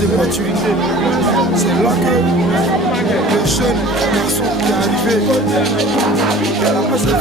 de maturité. C'est là que le jeune garçon qui est arrivé à la place de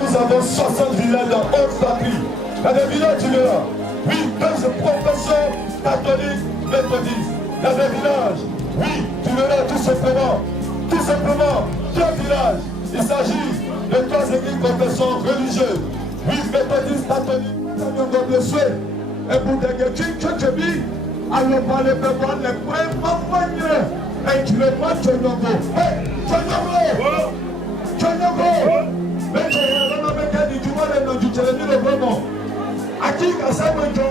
Nous avons 60 villages dans 11 patries. Dans des villages, tu verras. Oui, dans une profession catholique méthodiste. Dans des villages, oui, tu verras tout simplement, 2 villages. Il s'agit de 3 églises confessions religieuses. Oui, méthodistes, catholiques, nous avons le souhait. Et pour des gens qui ont mis, allons parler de moi, les premiers et tu le vois, Tchonyogo. Hey, Tchonyogo! Tchonyogo! Mais tu es là, mais tu vois les noms du téléphone, le vraiment. À qui a ça, mon Dieu?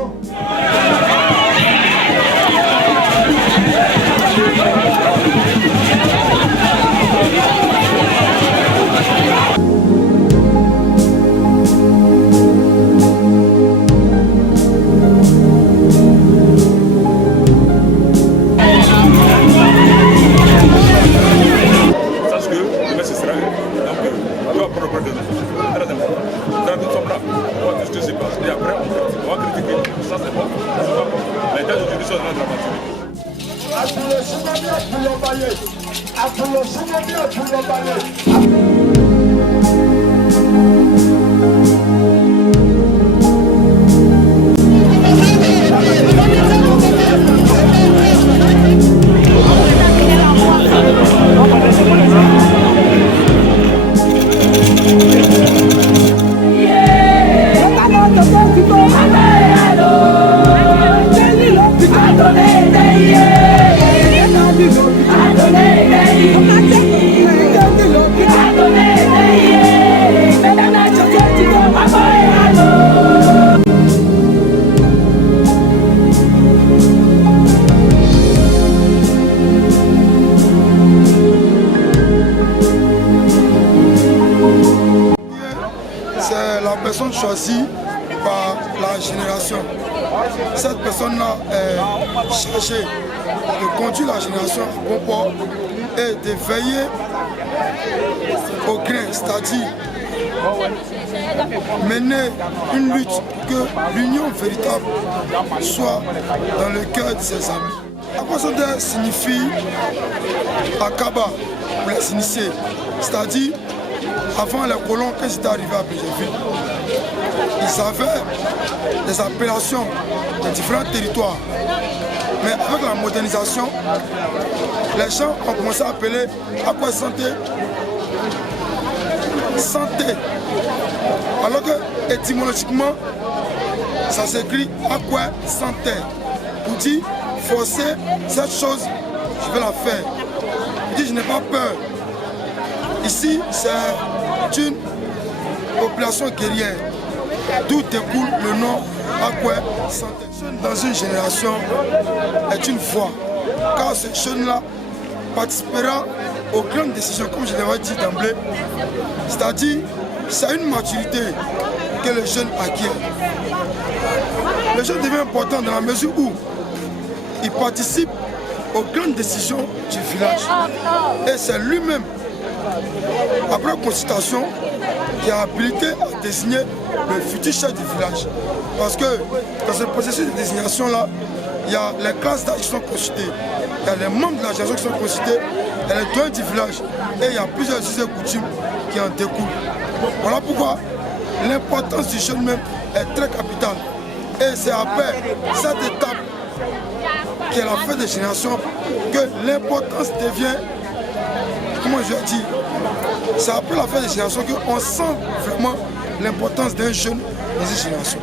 Adonai, la génération. Cette personne-là est chargée de conduire la génération à bon port et de veiller au grain, c'est-à-dire mener une lutte pour que l'union véritable soit dans le cœur de ses amis. Akwasoder signifie Akaba pour les initiés, c'est-à-dire avant les colons, quand ils étaient arrivés à Béjéville, ils avaient des appellations de différents territoires. Mais avec la modernisation, les gens ont commencé à appeler Akwa Santé santé. Alors que étymologiquement, ça s'écrit Akwa Santé. Pour dire forcer cette chose, je vais la faire. Pour dire je n'ai pas peur. Ici, c'est une population guerrière, d'où découle le nom Akwa Santé. Dans une génération est une voix, car ce jeune-là participera aux grandes décisions, comme je l'avais dit d'emblée. C'est-à-dire, c'est une maturité que le jeune acquiert. Le jeune devient important dans la mesure où il participe aux grandes décisions du village. Et c'est lui-même, après consultation, qui a habilité à désigner le futur chef du village. Parce que dans ce processus de désignation-là, il y a les classes d'âge qui sont consultées, il y a les membres de la génération qui sont consultés, il y a les doyens du village et il y a plusieurs us et coutumes qui en découlent. Voilà pourquoi l'importance du jeune même est très capitale. Et c'est après cette étape qui est la fête des générations que l'importance devient, comment je vais dire, c'est après la fête des générations qu'on sent vraiment l'importance d'un jeune dans une génération.